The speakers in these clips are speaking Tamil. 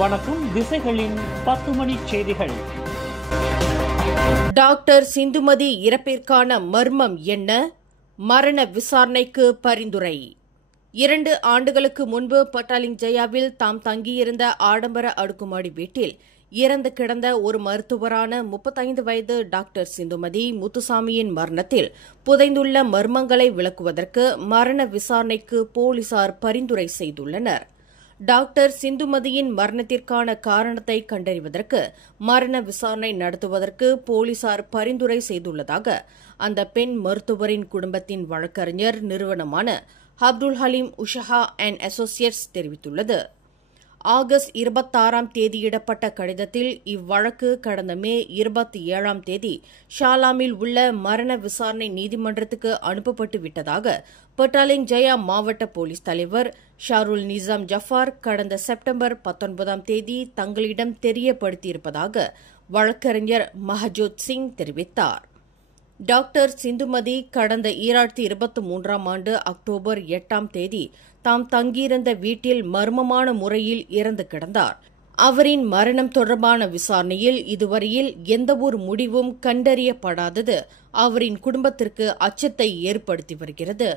வணக்கம். திசைகளின் 10 மணி செய்திகள். டாக்டர் சிந்துமதி இறப்பிற்கான மர்மம் என்ன? மரண விசாரணைக்கு பரிந்துரை. 2 ஆண்டுகளுக்கு முன்பு பட்டாலிங் ஜெயாவில் தாம் தங்கியிருந்த ஆடம்பர அடுக்குமாடி வீட்டில் இறந்து கிடந்த ஒரு மருத்துவரான 35 வயது டாக்டர் சிந்துமதி முத்துசாமியின் மரணத்தில் புதைந்துள்ள மர்மங்களை விளக்குவதற்கு மரண விசாரணைக்கு போலீசார் பரிந்துரை செய்துள்ளனர். டாக்டர் சிந்துமதியின் மரணத்திற்கான காரணத்தை கண்டறிவதற்கு மரண விசாரணை நடத்துவதற்கு போலீசார் பரிந்துரை செய்துள்ளதாக அந்த பெண் மருத்துவரின் குடும்பத்தின் வழக்கறிஞர் நிறுவனமான அப்துல் ஹலீம் உஷஹா அண்ட் அசோசியேட்ஸ் தெரிவித்துள்ளது. ஆகஸ்ட் 26ஆம் தேதியிடப்பட்ட கடிதத்தில் இவ்வழக்கு கடந்த மே 27ஆம் தேதி ஷாலாமில் உள்ள மரண விசாரணை நீதிமன்றத்துக்கு அனுப்பப்பட்டு விட்டதாக பட்டாலிங் ஜெயா மாவட்ட போலீஸ் தலைவர் ஷாருல் நிசாம் ஜஃபார் கடந்த செப்டம்பர் 19ஆம் தேதி தங்களிடம் தெரியப்படுத்தியிருப்பதாக வழக்கறிஞர் மஹஜோத் சிங் தெரிவித்தார். டாக்டர் சிந்துமதி கடந்த 2023ஆம் ஆண்டு அக்டோபர் 8ஆம் தேதி தாம் தங்கியிருந்த வீட்டில் மர்மமான முறையில் இறந்து கிடந்தார். அவரின் மரணம் தொடர்பான விசாரணையில் இதுவரையில் எந்தவொரு முடிவும் கண்டறியப்படாதது அவரின் குடும்பத்திற்கு அச்சத்தை ஏற்படுத்தி வருகிறது.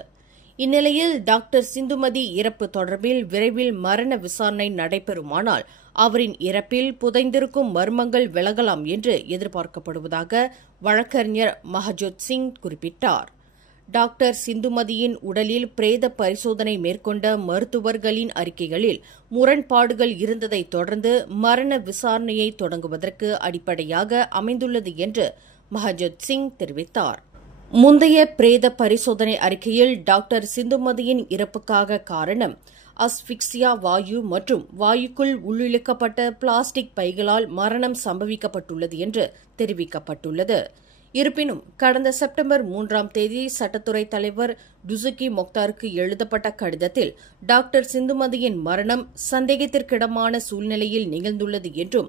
இந்நிலையில் டாக்டர் சிந்துமதி இறப்பு தொடர்பில் விரைவில் மரண விசாரணை நடைபெறுமானால் அவரின் இறப்பில் புதைந்திருக்கும் மர்மங்கள் விலகலாம் என்று எதிர்பார்க்கப்படுவதாக வழக்கறிஞர் மஹஜோத் சிங் குறிப்பிட்டார். டாக்டர் சிந்துமதியின் உடலில் பிரேத பரிசோதனை மேற்கொண்ட மருத்துவர்களின் அறிக்கைகளில் முரண்பாடுகள் இருந்ததைத் தொடர்ந்து மரண விசாரணையை தொடங்குவதற்கு அடிப்படையாக அமைந்துள்ளது என்று மஹஜோத் சிங் தெரிவித்தார். முந்தைய பிரேத பரிசோதனை அறிக்கையில் டாக்டர் சிந்துமதியின் இறப்புக்காக காரணம் அஸ்பிக்சியா வாயு மற்றும் வாயுக்குள் உள்ளிழுக்கப்பட்ட பிளாஸ்டிக் பைகளால் மரணம் சம்பவிக்கப்பட்டுள்ளது என்று தெரிவிக்கப்பட்டுள்ளது. இருப்பினும் கடந்த செப்டம்பர் 3ஆம் தேதி சட்டத்துறை தலைவர் டுசுகி மொக்தாருக்கு எழுதப்பட்ட கடிதத்தில் டாக்டர் சிந்துமதியின் மரணம் சந்தேகத்திற்கிடமான சூழ்நிலையில் நிகழ்ந்துள்ளது என்றும்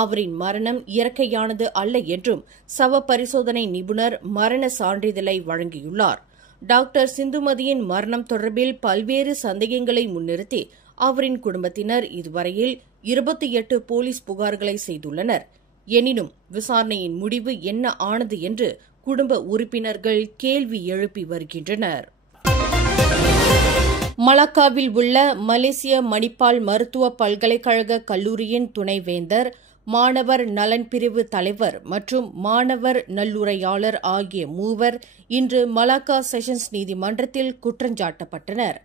அவரின் மரணம் இயற்கையானது அல்ல என்றும் சவ பரிசோதனை நிபுணர் மரண சான்றிதழை வழங்கியுள்ளார். டாக்டர் சிந்துமதியின் மரணம் தொடர்பில் பல்வேறு சந்தேகங்களை முன்னிறுத்தி அவரின் குடும்பத்தினர் இதுவரையில் 28 போலீஸ் புகார்களை செய்துள்ளனர். எனினும் விசாரணையின் முடிவு என்ன ஆனது என்று குடும்ப உறுப்பினர்கள் கேள்வி எழுப்பி வருகின்றனர். மலாக்காவில் உள்ள மலேசிய மணிப்பால் மருத்துவ பல்கலைக்கழக கல்லூரியின் துணைவேந்தர், மாணவர் நலன் பிரிவு தலைவர் மற்றும் மாணவர் நல்லுரையாளர் ஆகிய 3 இன்று மலாக்கா செஷன்ஸ் நீதிமன்றத்தில் குற்றஞ்சாட்டப்பட்டனர்.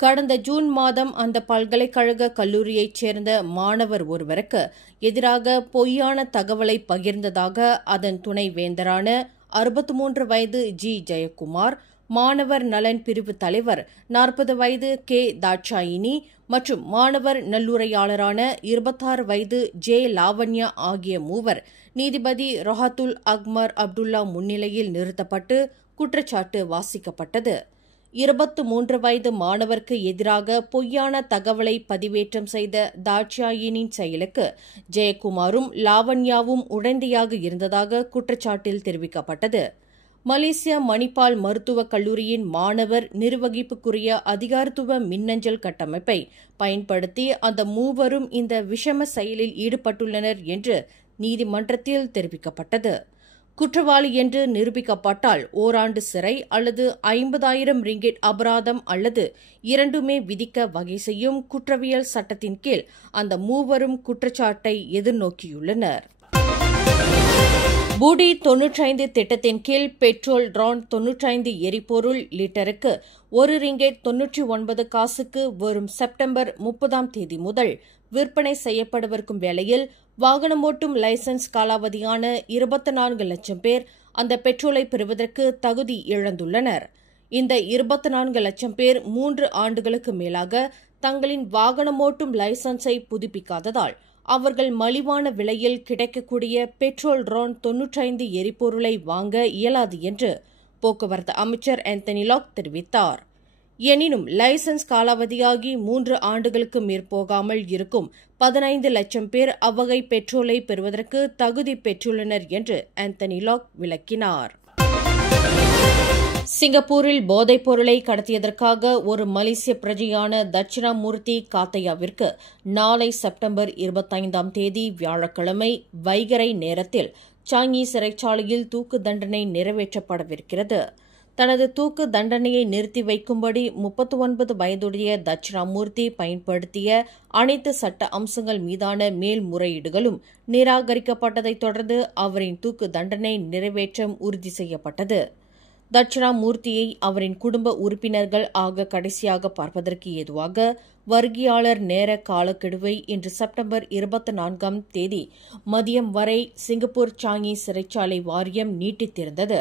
கடந்த ஜூன் மாதம் அந்த பல்கலைக்கழக கல்லூரியைச் சேர்ந்த மாணவர் ஒருவருக்கு எதிராக பொய்யான தகவலை பகிர்ந்ததாக அதன் துணைவேந்தரான 63 வயது ஜி ஜெயக்குமார், மாணவர் நலன் பிரிவு தலைவர் 40 வயது கே தாட்சாயினி மற்றும் மாணவர் நல்லுரையாளரான 26 வயது ஜே லாவண்யா ஆகிய 3 நீதிபதி ரொஹாத்துல் அக்மர் அப்துல்லா முன்னிலையில் நிறுத்தப்பட்டு குற்றச்சாட்டு வாசிக்கப்பட்டது. 23 வயது மாணவருக்கு எதிராக பொய்யான தகவலை பதிவேற்றம் செய்த தாட்சாயினின் செயலுக்கு ஜெயக்குமாரும் லாவண்யாவும் உடந்தையாக இருந்ததாக குற்றச்சாட்டில் தெரிவிக்கப்பட்டது. மலேசிய மணிப்பால் மருத்துவக் கல்லூரியின் மாணவர் நிர்வகிப்புக்குரிய அதிகாரத்துவ மின்னஞ்சல் கட்டமைப்பை பயன்படுத்தி அந்த 3 இந்த விஷம செயலில் ஈடுபட்டுள்ளனர் என்று நீதிமன்றத்தில் தெரிவிக்கப்பட்டது. குற்றவாளி என்று நிரூபிக்கப்பட்டால் ஓராண்டு சிறை அல்லது 50,000 ரிங்கெட் அபராதம் அல்லது இரண்டுமே விதிக்க வகை செய்யும் குற்றவியல் சட்டத்தின் கீழ் அந்த 3 குற்றச்சாட்டை எதிர்நோக்கியுள்ளனர். பூடி 95 திட்டத்தின் கீழ் பெட்ரோல் ரான் 95 எரிபொருள் லிட்டருக்கு 1 ரிங்கெட் 99 காசுக்கு வரும் செப்டம்பர் 30ஆம் தேதி முதல் விற்பனை செய்யப்படவிருக்கும் வேளையில் வாகனமோட்டும் லைசன்ஸ் காலாவதியான 24 லட்சம் பேர் அந்த பெட்ரோலை பெறுவதற்கு தகுதி இழந்துள்ளனர். இந்த 24 லட்சம் பேர் 3 ஆண்டுகளுக்கு மேலாக தங்களின் வாகனமோட்டும் லைசன்ஸை புதுப்பிக்காததால் அவர்கள் மலிவான விலையில் கிடைக்கக்கூடிய பெட்ரோல் ரான் 95 எரிபொருளை வாங்க இயலாது என்று போக்குவரத்து அமைச்சர் ஆந்தனி லாக் தெரிவித்தார். எனினும் லைசன்ஸ் காலாவதியாகி 3 ஆண்டுகளுக்கு மேற்போகாமல் இருக்கும் 15 லட்சம் பேர் அவ்வகை பெட்ரோலை பெறுவதற்கு தகுதி பெற்றுள்ளனர் என்று ஆந்தனி லாக் விளக்கினார். சிங்கப்பூரில் போதைப் பொருளை கடத்தியதற்காக ஒரு மலேசிய பிரஜையான தட்சிணாமூர்த்தி காத்தையாவிற்கு நாளை செப்டம்பர் 25ஆம் தேதி வியாழக்கிழமை வைகறை நேரத்தில் சாங்கி சிறைச்சாலையில் தூக்கு தண்டனை நிறைவேற்றப்படவிருக்கிறது. தனது தூக்கு தண்டனையை நிறுத்தி வைக்கும்படி 39 வயதுடைய தட்சிணாமூர்த்தி பயன்படுத்திய அனைத்து சட்ட அம்சங்கள் மீதான மேல்முறையீடுகளும் நிராகரிக்கப்பட்டதைத் தொடர்ந்து அவரின் தூக்கு தண்டனை நிறைவேற்றம் உறுதி செய்யப்பட்டது. தட்சிணாமூர்த்தியை அவரின் குடும்ப உறுப்பினர்கள் ஆக கடைசியாக பார்ப்பதற்கு ஏதுவாக வருகையாளர் நேர காலக்கெடுவை இன்று செப்டம்பர் 24ஆம் தேதி மதியம் வரை சிங்கப்பூர் சாங்கி சிறைச்சாலை வாரியம் நீட்டித்திருந்தது.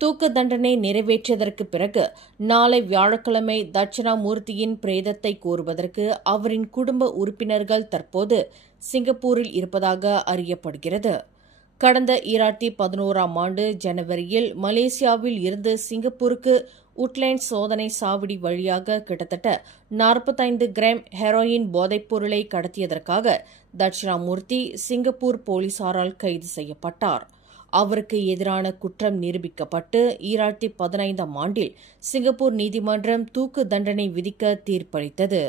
தூக்கு தண்டனை நிறைவேற்றியதற்கு பிறகு நாளை வியாழக்கிழமை தட்சிணாமூர்த்தியின் பிரேதத்தை கோருவதற்கு அவரின் குடும்ப உறுப்பினர்கள் தற்போது சிங்கப்பூரில் இருப்பதாக அறியப்படுகிறது. கடந்த 2011ஆம் ஆண்டு ஜனவரியில் மலேசியாவில் இருந்து சிங்கப்பூருக்கு உட்லேண்ட் சோதனை சாவடி வழியாக கிட்டத்தட்ட 45 கிராம் ஹெரோயின் போதைப்பொருளை கடத்தியதற்காக தட்சிணாமூர்த்தி சிங்கப்பூர் போலீசாரால் கைது செய்யப்பட்டார். அவருக்கு எதிரான குற்றம் நிரூபிக்கப்பட்டு 2015ஆம் ஆண்டில் சிங்கப்பூர் நீதிமன்றம் தூக்கு தண்டனை விதிக்க தீர்ப்பளித்தது.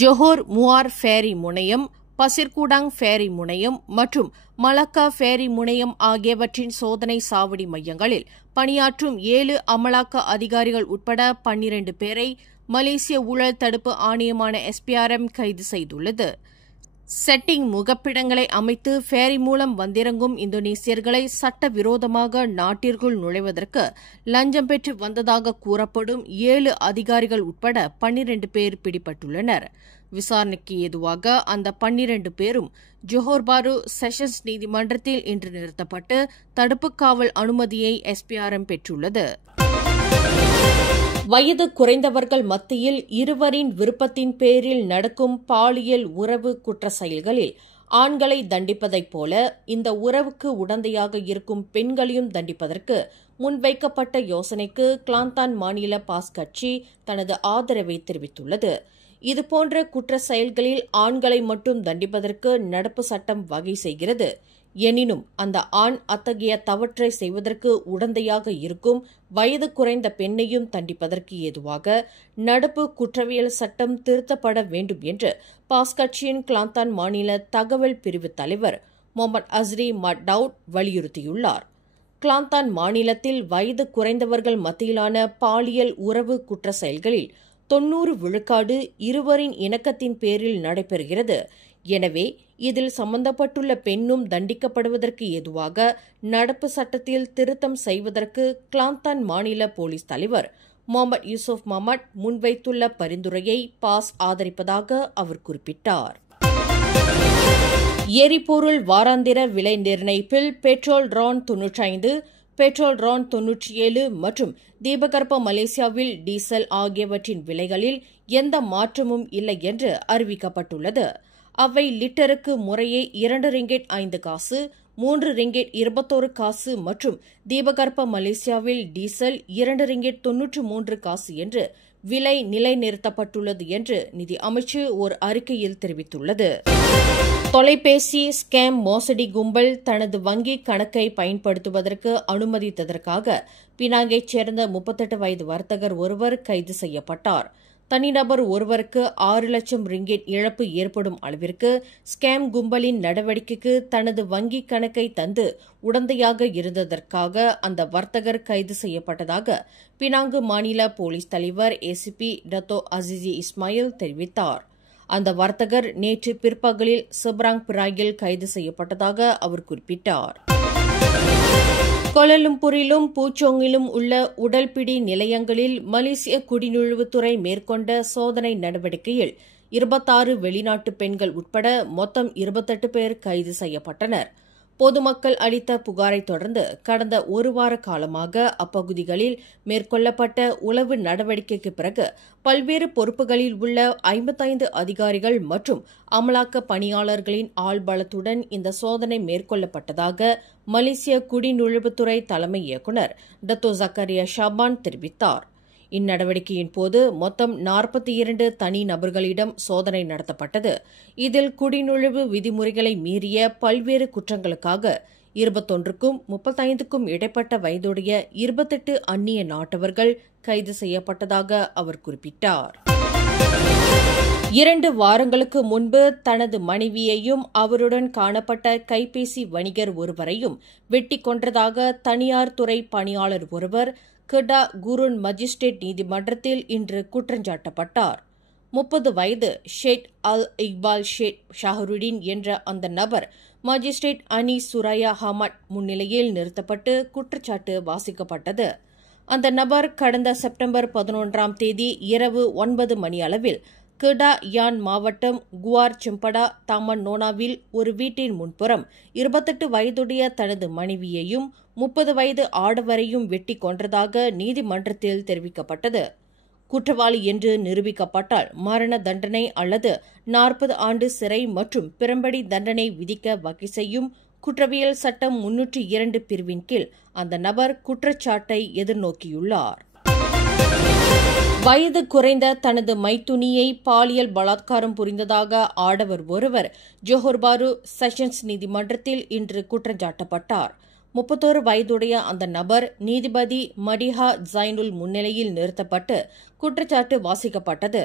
ஜோஹர் முவார் ஃபேரி முனையம், பசிர்கூடாங் ஃபேரி முனையம் மற்றும் மலக்கா ஃபேரி முனையம் ஆகியவற்றின் சோதனை சாவடி மையங்களில் பணியாற்றும் 7 அமலாக்க அதிகாரிகள் உட்பட 12 பேரை மலேசிய ஊழல் தடுப்பு ஆணையமான SPRM கைது செய்துள்ளது. செட்டிங் முகப்பிடங்களை அமைத்து ஃபேரி மூலம் வந்திறங்கும் இந்தோனேசியர்களை சட்டவிரோதமாக நாட்டிற்குள் நுழைவதற்கு லஞ்சம் பெற்று வந்ததாக கூறப்படும் 7 அதிகாரிகள் உட்பட 12 பேர் பிடிபட்டுள்ளனர். விசாரணைக்கு ஏதுவாக அந்த 12 பேரும் ஜோஹர் பாரு செஷன்ஸ் நீதிமன்றத்தில் இன்று நிறுத்தப்பட்டு தடுப்புக் காவல் அனுமதியை SPRM பெற்றுள்ளது. வயது குறைந்தவர்கள் மத்தியில் இருவரின் விருப்பத்தின் பேரில் நடக்கும் பாலியல் உறவு குற்ற செயல்களில் ஆண்களை தண்டிப்பதைப் போல இந்த உறவுக்கு உடந்தையாக இருக்கும் பெண்களையும் தண்டிப்பதற்கு முன்வைக்கப்பட்ட யோசனைக்கு கிளாந்தான் மாநில பாஸ் கட்சி தனது ஆதரவை தெரிவித்துள்ளது. இதுபோன்ற குற்ற செயல்களில் ஆண்களை மட்டும் தண்டிப்பதற்கு நடப்பு சட்டம் வகை செய்கிறது. எனினும் அந்த ஆண் அத்தகைய தவற்றை செய்வதற்கு உடந்தையாக இருக்கும் வயது குறைந்த பெண்ணையும் தண்டிப்பதற்கு ஏதுவாக நடப்பு குற்றவியல் சட்டம் திருத்தப்பட வேண்டும் என்று பாஸ் கட்சியின் கிளாந்தான் மாநில தகவல் பிரிவு தலைவர் முகமது அஸ்ரி மட்டவுட் வலியுறுத்தியுள்ளார். கிளாந்தான் மாநிலத்தில் வயது குறைந்தவர்கள் மத்தியிலான பாலியல் உறவு குற்ற செயல்களில் 90 விழுக்காடு இருவரின் இணக்கத்தின் பேரில் நடைபெறுகிறது. எனவே இதில் சம்பந்தப்பட்டுள்ள பெண்ணும் தண்டிக்கப்படுவதற்கு ஏதுவாக நடப்பு சட்டத்தில் திருத்தம் செய்வதற்கு கிளாந்தான் மாநில போலீஸ் தலைவர் முகமது யூசுப் மஹமட் முன்வைத்துள்ள பரிந்துரையை பாஸ் ஆதரிப்பதாக அவர் குறிப்பிட்டார். எரிபொருள் வாராந்திர விலை நிர்ணயிப்பில் பெட்ரோல் ரான் 95, பெட்ரோல் ரான் 97 மற்றும் தீபகற்ப மலேசியாவில் டீசல் ஆகியவற்றின் விலைகளில் எந்த மாற்றமும் இல்லை என்று அறிவிக்கப்பட்டுள்ளது. அவை லிட்டருக்கு முறையே 2 ரிங்கெட் 5 காசு, 3 ரிங்கெட் 21 காசு மற்றும் தீபகற்ப மலேசியாவில் டீசல் 2 ரிங்கெட் 93 காசு என்று விலை நிலைநிறுத்தப்பட்டுள்ளது என்று நிதி அமைச்சு ஒரு அறிக்கையில் தெரிவித்துள்ளது. தொலைபேசி ஸ்கேம் மோசடி கும்பல் தனது வங்கிக் கணக்கை பயன்படுத்துவதற்கு அனுமதித்ததற்காக பினாங்கைச் சேர்ந்த 38 வயது வர்த்தகர் ஒருவர் கைது செய்யப்பட்டார். தனிநபர் ஒருவருக்கு 6 லட்சம் ரிங்கெட் இழப்பு ஏற்படும் அளவிற்கு ஸ்கேம் கும்பலின் நடவடிக்கைக்கு தனது வங்கிக் கணக்கை தந்து உடந்தையாக இருந்ததற்காக அந்த வர்த்தகர் கைது செய்யப்பட்டதாக பினாங்கு மாநில போலீஸ் தலைவர் ACP டத்தோ அசிசி இஸ்மாயில் தெரிவித்தார். அந்த வர்த்தகர் நேற்று பிற்பகலில் செப்ராங் பிராயில் கைது செய்யப்பட்டதாக அவர் குறிப்பிட்டார். கோலாலம்பூரிலும் பூச்சோங்கிலும் உள்ள உடல்பிடி நிலையங்களில் மலேசிய குடிநுழைவுத்துறை மேற்கொண்ட சோதனை நடவடிக்கையில் 26 வெளிநாட்டு பெண்கள் உட்பட மொத்தம் 28 பேர் கைது செய்யப்பட்டனர். பொதுமக்கள் அளித்த புகாரைத் தொடர்ந்து கடந்த ஒரு வார காலமாக அப்பகுதிகளில் மேற்கொள்ளப்பட்ட உளவு நடவடிக்கைக்கு பிறகு பல்வேறு பொறுப்புகளில் உள்ள 55 அதிகாரிகள் மற்றும் அமலாக்க பணியாளர்களின் ஆள்பலத்துடன் இந்த சோதனை மேற்கொள்ளப்பட்டதாக மலேசிய குடிநுழைவுத்துறை தலைமை இயக்குநர் டத்தோ ஜக்கரியா ஷாபான் தெரிவித்தார். இந்நடவடிக்கையின் போது மொத்தம் 42 தனி நபர்களிடம் சோதனை நடத்தப்பட்டது. இதில் குடிநுழைவு விதிமுறைகளை மீறிய பல்வேறு குற்றங்களுக்காக 21க்கும் 35க்கும் இடைப்பட்ட வயதுடைய 28 அந்நிய நாட்டவர்கள் கைது செய்யப்பட்டதாக அவர் குறிப்பிட்டார். 2 வாரங்களுக்கு முன்பு தனது மனைவியையும் அவருடன் காணப்பட்ட கைபேசி வணிகர் ஒருவரையும் வெட்டிக் கொன்றதாக தனியார் துறை பணியாளர் ஒருவர் கெடா குருன் மஜிஸ்ட்ரேட் நீதிமன்றத்தில் இன்று குற்றஞ்சாட்டப்பட்டார். 30 வயது ஷேட் அல் இக்பால் ஷேட் ஷஹருடின் என்ற அந்த நபர் மஜிஸ்ட்ரேட் அனி சுரையா ஹமட் முன்னிலையில் நிறுத்தப்பட்டு குற்றச்சாட்டு வாசிக்கப்பட்டது. அந்த நபர் கடந்த செப்டம்பர் 11ஆம் தேதி இரவு 9 மணி அளவில் கெடா யான் மாவட்டம் குவார் செம்படா தாமன் நோனாவில் ஒரு வீட்டின் முன்புறம் 28 வயதுடைய தனது மனைவியையும் 30 வயது ஆடவரையும் வெட்டிக் கொன்றதாக நீதிமன்றத்தில் தெரிவிக்கப்பட்டது. குற்றவாளி என்று நிரூபிக்கப்பட்டால் மரண தண்டனை அல்லது 40 ஆண்டு சிறை மற்றும் பிறம்படி தண்டனை விதிக்க வகை செய்யும் குற்றவியல் சட்டம் 302 பிரிவின் கீழ் அந்த நபர் குற்றச்சாட்டை எதிர்நோக்கியுள்ளார். வயது குறைந்த தனது மைத்துனியை பாலியல் பலாத்காரம் புரிந்ததாக ஆடவர் ஒருவர் ஜோஹர் பாரு செஷன்ஸ் நீதிமன்றத்தில் இன்று குற்றஞ்சாட்டப்பட்டார். 31 வயதுடைய அந்த நபர் நீதிபதி மடிஹா ஜைனுல் முன்னிலையில் நிறுத்தப்பட்டு குற்றச்சாட்டு வாசிக்கப்பட்டது.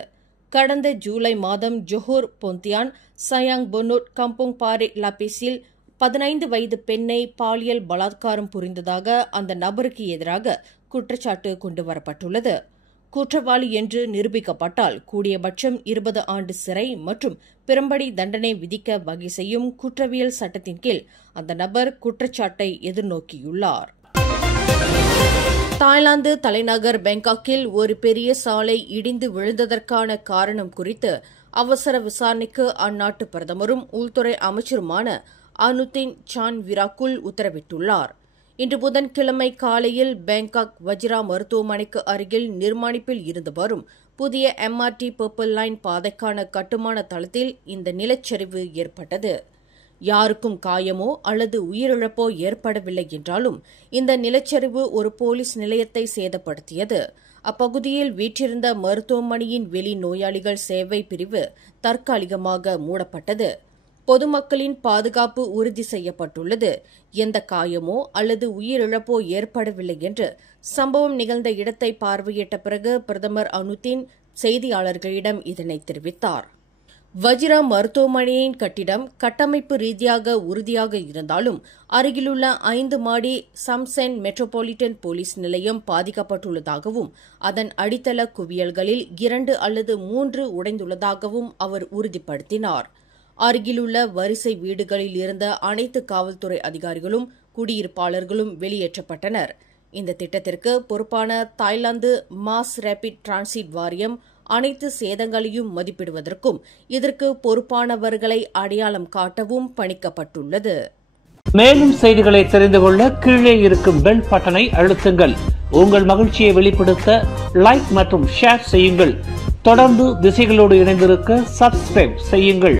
கடந்த ஜூலை மாதம் ஜோஹர் பொந்தியான் சயாங் பொனுட் கம்போங் பாரே லாபேஸில் 15 வயது பெண்ணை பாலியல் பலாத்காரம் புரிந்ததாக அந்த நபருக்கு எதிராக குற்றச்சாட்டு கொண்டுவரப்பட்டுள்ளது. குற்றவாளி என்று நிரூபிக்கப்பட்டால் கூடியபட்சம் 20 ஆண்டு சிறை மற்றும் பிறம்படி தண்டனை விதிக்க வகை செய்யும் குற்றவியல் சட்டத்தின் கீழ் அந்த நபர் குற்றச்சாட்டை எதிர்நோக்கியுள்ளார். தாய்லாந்து தலைநகர் பாங்காக்கில் ஒரு பெரிய சாலை இடிந்து விழுந்ததற்கான காரணம் குறித்து அவசர விசாரணைக்கு அந்நாட்டு பிரதமரும் உள்துறை அமைச்சருமான அனுதின் சான் விராக்குல் உத்தரவிட்டுள்ளார். இன்று புதன்கிழமை காலையில் பாங்காக் வஜிரா மருத்துவமனைக்கு அருகில் நிர்மாணிப்பில் இருந்து வரும் புதிய MRT பர்பிள் லைன் பாதைக்கான கட்டுமான தளத்தில் இந்த நிலச்சரிவு ஏற்பட்டது. யாருக்கும் காயமோ அல்லது உயிரிழப்போ ஏற்படவில்லை என்றாலும் இந்த நிலச்சரிவு ஒரு போலீஸ் நிலையத்தை சேதப்படுத்தியது. அப்பகுதியில் வீற்றிருந்த மருத்துவமனையின் வெளி நோயாளிகள் சேவை பிரிவு தற்காலிகமாக மூடப்பட்டது. பொதுமக்களின் பாதுகாப்பு உறுதி செய்யப்பட்டுள்ளது. எந்த காயமோ அல்லது உயிரிழப்போ ஏற்படவில்லை என்று சம்பவம் நிகழ்ந்த இடத்தை பார்வையிட்ட பிறகு பிரதமர் அனுதின் செய்தியாளர்களிடம் இதனை தெரிவித்தார். வஜிரா மருத்துவமனையின் கட்டிடம் கட்டமைப்பு ரீதியாக உறுதியாக இருந்தாலும் அருகிலுள்ள 5 மாடி சம்சென் மெட்ரோபாலிட்டன் போலீஸ் நிலையம் பாதிக்கப்பட்டுள்ளதாகவும் அதன் அடித்தள குவியல்களில் 2 அல்லது 3 உடைந்துள்ளதாகவும் அவர் உறுதிப்படுத்தினார். அருகிலுள்ள வரிசை வீடுகளில் இருந்த அனைத்து காவல்துறை அதிகாரிகளும் குடியிருப்பாளர்களும் வெளியேற்றப்பட்டனர். இந்த திட்டத்திற்கு பொறுப்பான தாய்லாந்து மாஸ் ரேபிட் டிரான்சிட் வாரியம் அனைத்து சேதங்களையும் மதிப்பிடுவதற்கும் இதற்கு பொறுப்பானவர்களை அடையாளம் காட்டவும் பணிக்கப்பட்டுள்ளது. மேலும் செய்திகளை தெரிந்து கொள்ள கீழே இருக்கும் பெல் பட்டனை அழுத்துங்கள். உங்கள் மகிழ்ச்சியை வெளிப்படுத்த லைக் மற்றும் ஷேர் செய்யுங்கள். தொடர்ந்து திசைகளோடு இணைந்திருக்க சப்ஸ்கிரைப் செய்யுங்கள்.